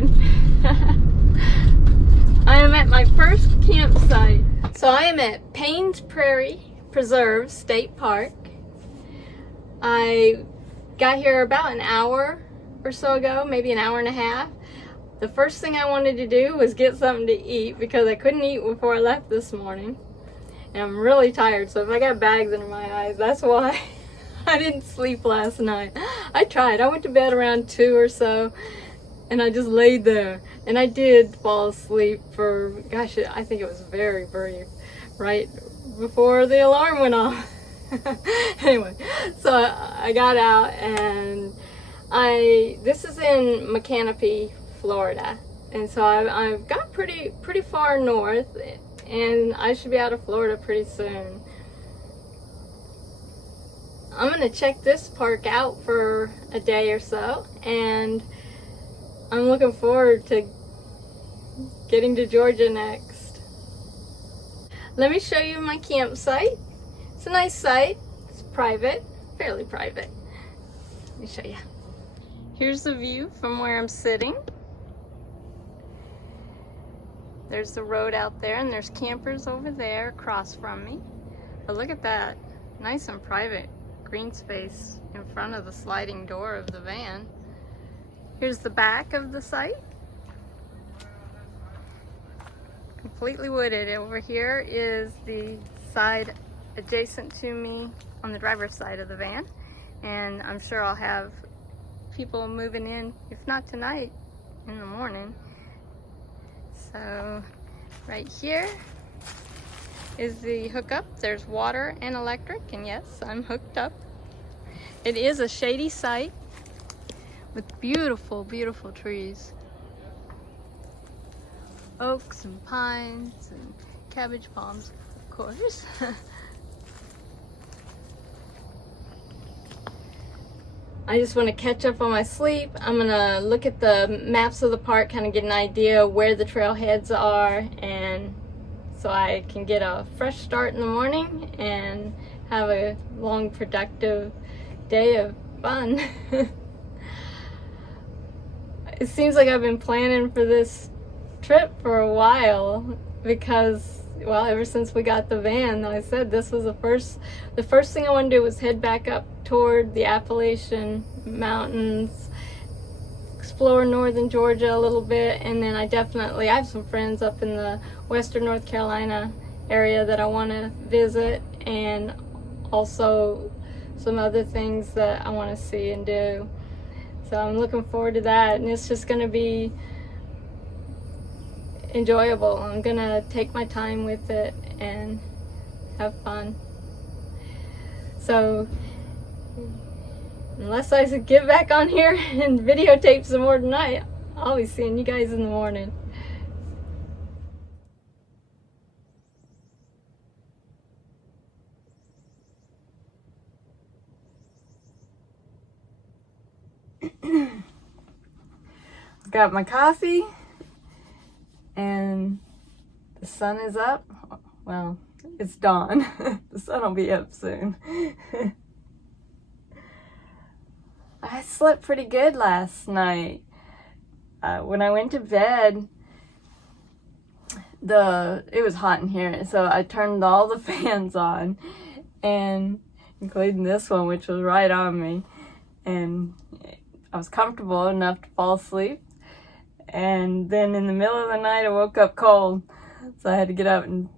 good. I am at my first campsite. So I am at Payne's Prairie Preserve State Park. I got here about an hour or so ago, maybe an hour and a half. The first thing I wanted to do was get something to eat because I couldn't eat before I left this morning. And I'm really tired, so if I got bags under my eyes, that's why I didn't sleep last night. I tried. I went to bed around 2 or so, and I just laid there. And I did fall asleep for, gosh, I think it was very brief, right before the alarm went off. Anyway, so I got out, and this is in Mechanipe, Florida. And so I've got pretty far north, and I should be out of Florida pretty soon. I'm going to check this park out for a day or so, and I'm looking forward to getting to Georgia next. Let me show you my campsite. It's a nice site. It's private, fairly private. Let me show you. Here's the view from where I'm sitting. There's the road out there, and there's campers over there across from me. But look at that, nice and private green space in front of the sliding door of the van. Here's the back of the site. Completely wooded. Over here is the side adjacent to me on the driver's side of the van. And I'm sure I'll have people moving in, if not tonight, in the morning. So right here is the hookup. There's water and electric, and yes, I'm hooked up. It is a shady site with beautiful, beautiful trees. Oaks and pines and cabbage palms, of course. I just want to catch up on my sleep. I'm gonna look at the maps of the park, kind of get an idea where the trailheads are, and so I can get a fresh start in the morning and have a long, productive day of fun. It seems like I've been planning for this trip for a while because, well, ever since we got the van, I said this was the first thing I wanted to do was head back up toward the Appalachian Mountains, explore northern Georgia a little bit, and then I have some friends up in the western North Carolina area that I want to visit, and also some other things that I want to see and do. So I'm looking forward to that, and it's just going to be enjoyable. I'm going to take my time with it and have fun. So unless I get back on here and videotape some more tonight, I'll be seeing you guys in the morning. Got my coffee, and the sun is up. Well, it's dawn. The sun will be up soon. I slept pretty good last night. When I went to bed, it was hot in here, so I turned all the fans on, and including this one, which was right on me, and I was comfortable enough to fall asleep. And then in the middle of the night, I woke up cold, so I had to get up and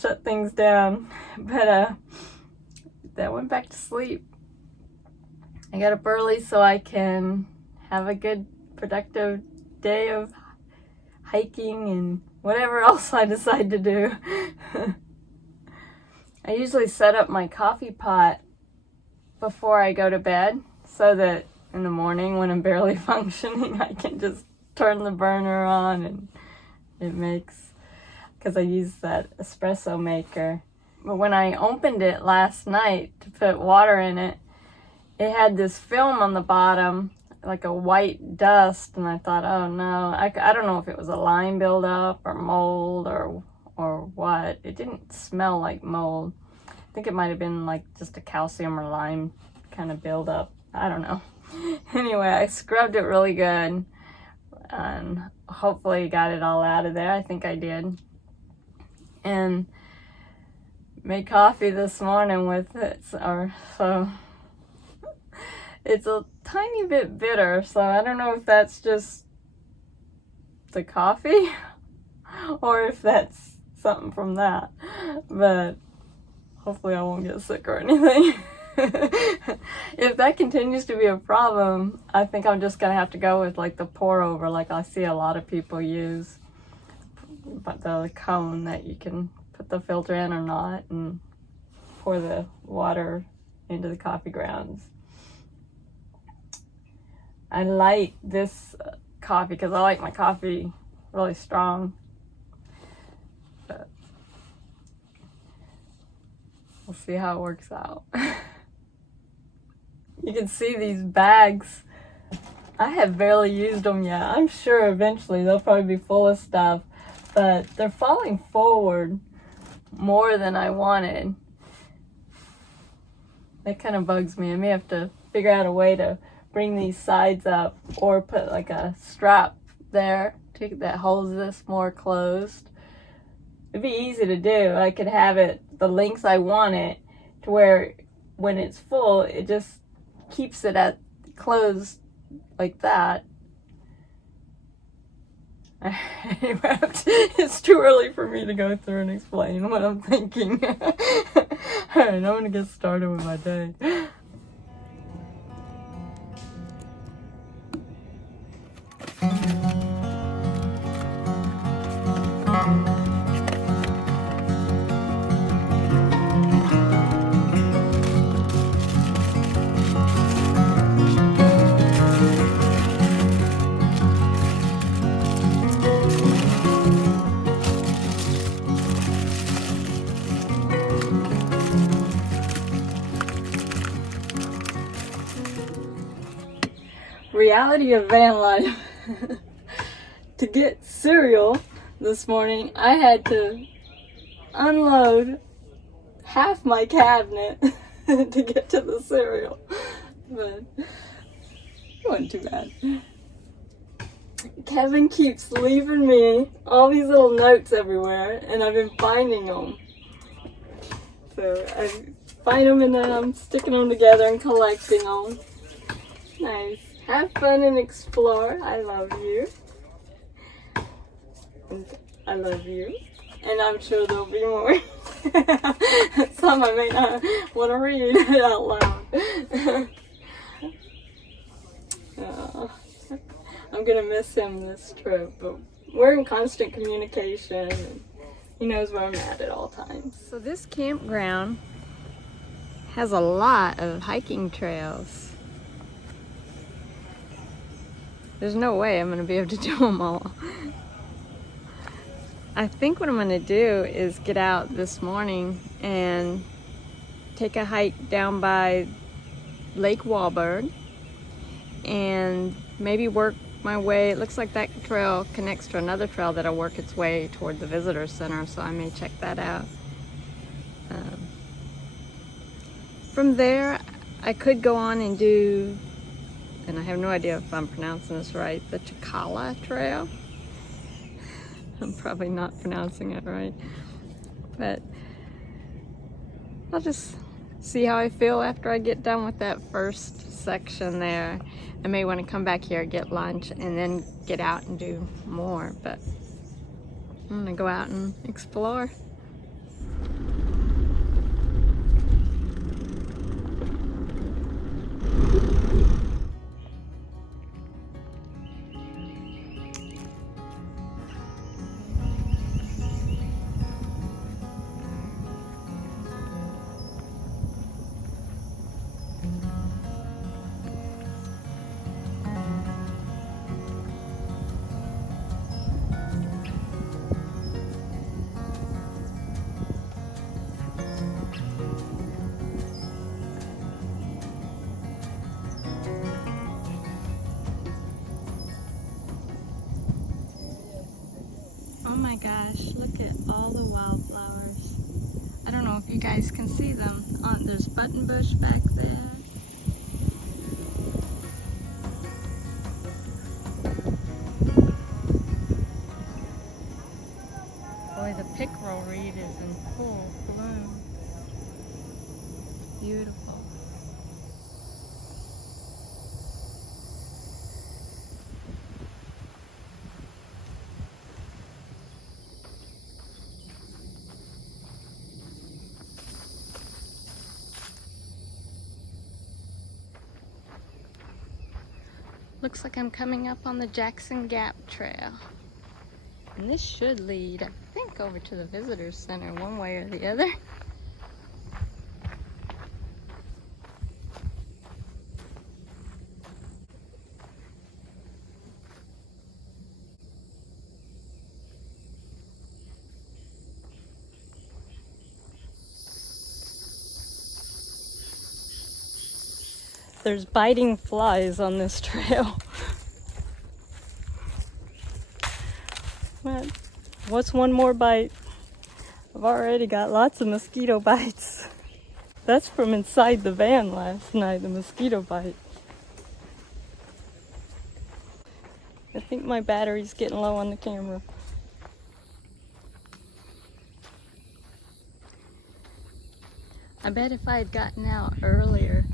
shut things down. But then I went back to sleep. I got up early so I can have a good, productive day of hiking and whatever else I decide to do. I usually set up my coffee pot before I go to bed so that in the morning when I'm barely functioning, I can just turn the burner on and it makes, because I use that espresso maker. But when I opened it last night to put water in it, it had this film on the bottom, like a white dust, and I thought, oh no, I don't know if it was a lime buildup or mold or what. It didn't smell like mold. I think it might have been like just a calcium or lime kind of buildup. I don't know. Anyway, I scrubbed it really good. and hopefully got it all out of there. I think I did. And made coffee this morning with it, so it's a tiny bit bitter, so I don't know if that's just the coffee or if that's something from that, but hopefully I won't get sick or anything. If that continues to be a problem, I think I'm just gonna have to go with like the pour over, like I see a lot of people use, but the cone that you can put the filter in or not and pour the water into the coffee grounds. I like this coffee because I like my coffee really strong, but we'll see how it works out. You can see these bags. I have barely used them yet. I'm sure eventually they'll probably be full of stuff, but they're falling forward more than I wanted. That kind of bugs me. I may have to figure out a way to bring these sides up or put like a strap there that holds this more closed. It'd be easy to do. I could have it the lengths I want it to where when it's full, it just keeps it at closed like that. Anyway, it's too early for me to go through and explain what I'm thinking. Alright, I'm gonna get started with my day. Reality of van life. To get cereal this morning, I had to unload half my cabinet to get to the cereal, but it wasn't too bad. Kevin keeps leaving me all these little notes everywhere, and I've been finding them. So I find them and then I'm sticking them together and collecting them. Nice. Have fun and explore. I love you. And I love you. And I'm sure there'll be more. Some I may not want to read out loud. I'm going to miss him this trip, but we're in constant communication. And he knows where I'm at all times. So this campground has a lot of hiking trails. There's no way I'm going to be able to do them all. I think what I'm going to do is get out this morning and take a hike down by Lake Wahlberg and maybe work my way. It looks like that trail connects to another trail that'll work its way toward the visitor center, so I may check that out. From there, I could go on and do, and I have no idea if I'm pronouncing this right, the Chakala Trail. I'm probably not pronouncing it right, but I'll just see how I feel after I get done with that first section there. I may want to come back here, get lunch, and then get out and do more, but I'm gonna go out and explore. Oh my gosh, look at all the wildflowers. I don't know if you guys can see them. There's buttonbush back there. pickerel reed is in full bloom. Beautiful. Looks like I'm coming up on the Jackson Gap Trail. And this should lead, I think, over to the Visitor Center one way or the other. There's biting flies on this trail. But what's one more bite? I've already got lots of mosquito bites. That's from inside the van last night, the mosquito bite. I think my battery's getting low on the camera. I bet if I had gotten out earlier,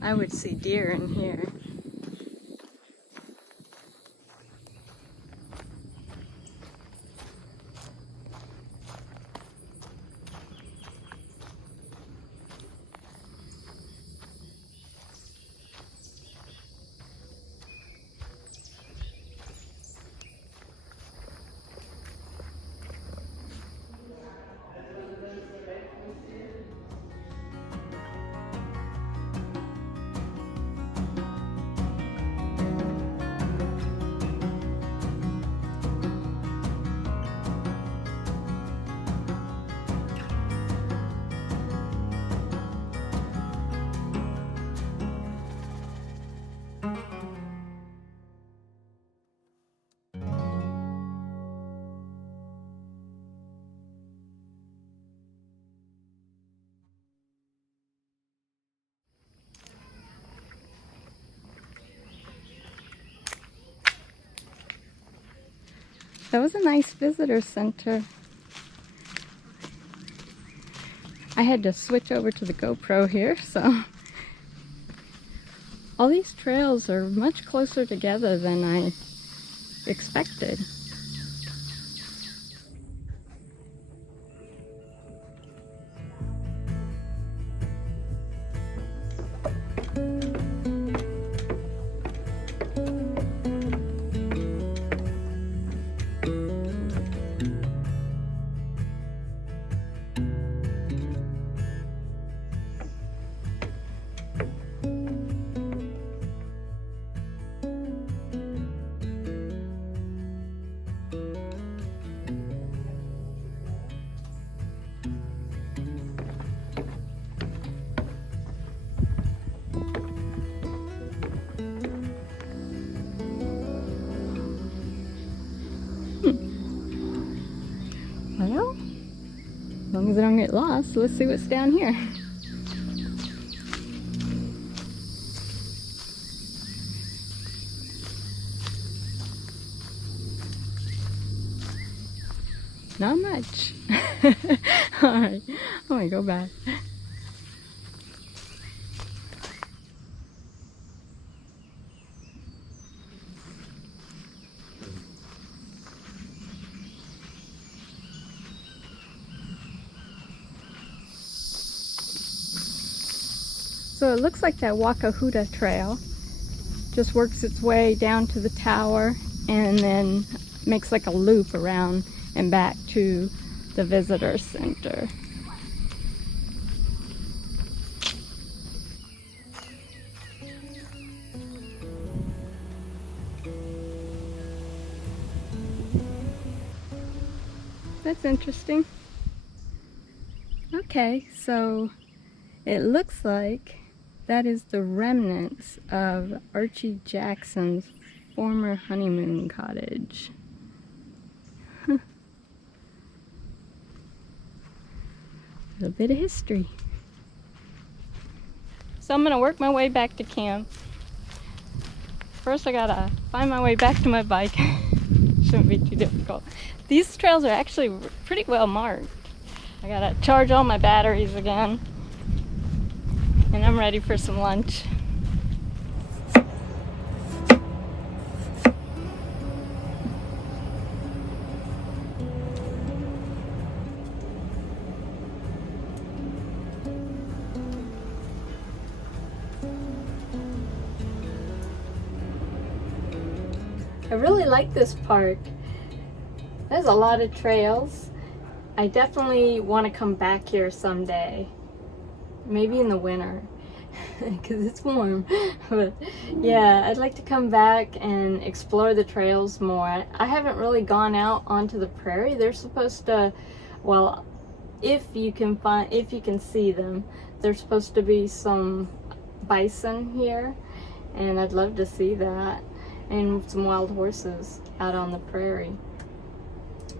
I would see deer in here. That was a nice visitor center. I had to switch over to the GoPro here, so all these trails are much closer together than I expected. Well, as long as I don't get lost, let's see what's down here. Not much. Alright, I'm gonna go back. So it looks like that Wakahuta Trail just works its way down to the tower and then makes like a loop around and back to the visitor center. That's interesting. Okay, so it looks like that is the remnants of Archie Jackson's former honeymoon cottage. A bit of history. So I'm gonna work my way back to camp. First I gotta find my way back to my bike. shouldn't be too difficult. These trails are actually pretty well marked. I gotta charge all my batteries again, and I'm ready for some lunch. I really like this park. There's a lot of trails. I definitely want to come back here someday. Maybe in the winter, because it's warm. But yeah, I'd like to come back and explore the trails more. I haven't really gone out onto the prairie. They're supposed to, well, if you can see them, there's supposed to be some bison here, and I'd love to see that. And some wild horses out on the prairie.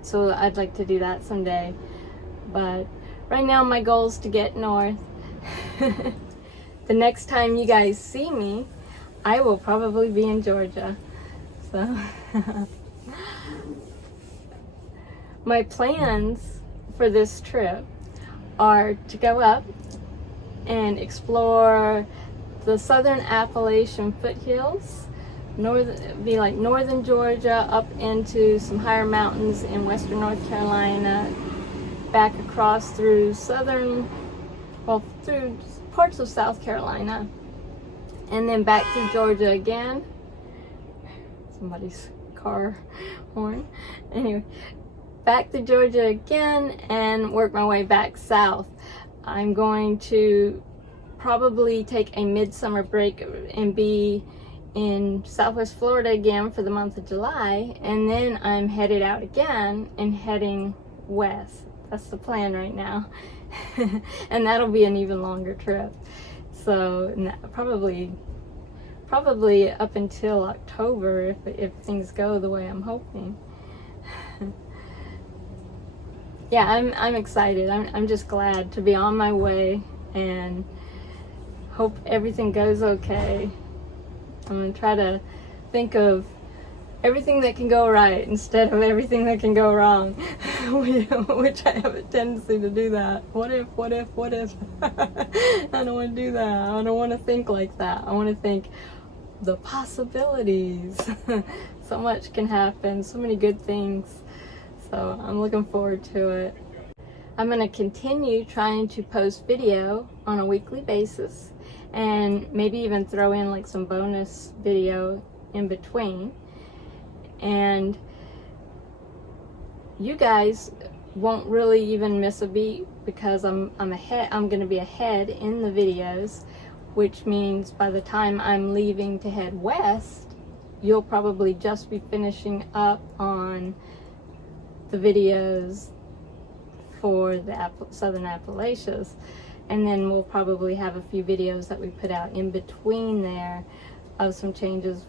So I'd like to do that someday. But right now my goal is to get north. The next time you guys see me, I will probably be in Georgia. So my plans for this trip are to go up and explore the southern Appalachian foothills. Be like northern Georgia up into some higher mountains in western North Carolina, back across through through parts of South Carolina, and then back through Georgia again. Somebody's car horn. Anyway, back to Georgia again and work my way back south. I'm going to probably take a midsummer break and be in Southwest Florida again for the month of July, and then I'm headed out again and heading west. That's the plan right now. And that'll be an even longer trip. So probably up until October if things go the way I'm hoping. Yeah, I'm excited. I'm just glad to be on my way and hope everything goes okay. I'm going to try to think of everything that can go right instead of everything that can go wrong, which I have a tendency to do that. What if? I don't want to do that. I don't want to think like that. I want to think the possibilities. So much can happen, so many good things. So I'm looking forward to it. I'm going to continue trying to post video on a weekly basis, and maybe even throw in like some bonus video in between. And you guys won't really even miss a beat, because I'm going to be ahead in the videos, which means by the time I'm leaving to head west, you'll probably just be finishing up on the videos for the Southern Appalachians. And then we'll probably have a few videos that we put out in between there of some changes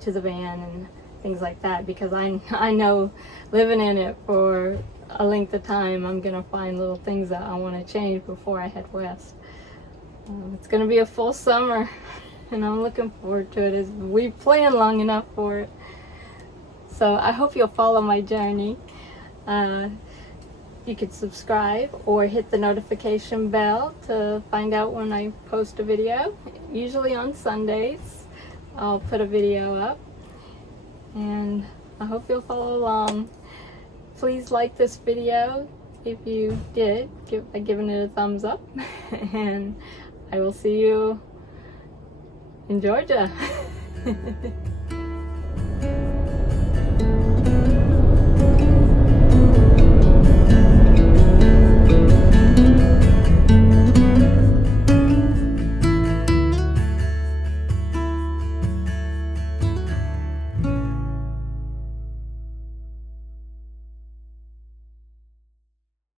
to the van and things like that, because I know living in it for a length of time, I'm gonna find little things that I want to change before I head west. It's gonna be a full summer, and I'm looking forward to it. We've planned long enough for it. So I hope you'll follow my journey. You could subscribe or hit the notification bell to find out when I post a video. Usually on Sundays, I'll put a video up, and I hope you'll follow along. Please like this video if you did, by giving it a thumbs up, and I will see you in Georgia.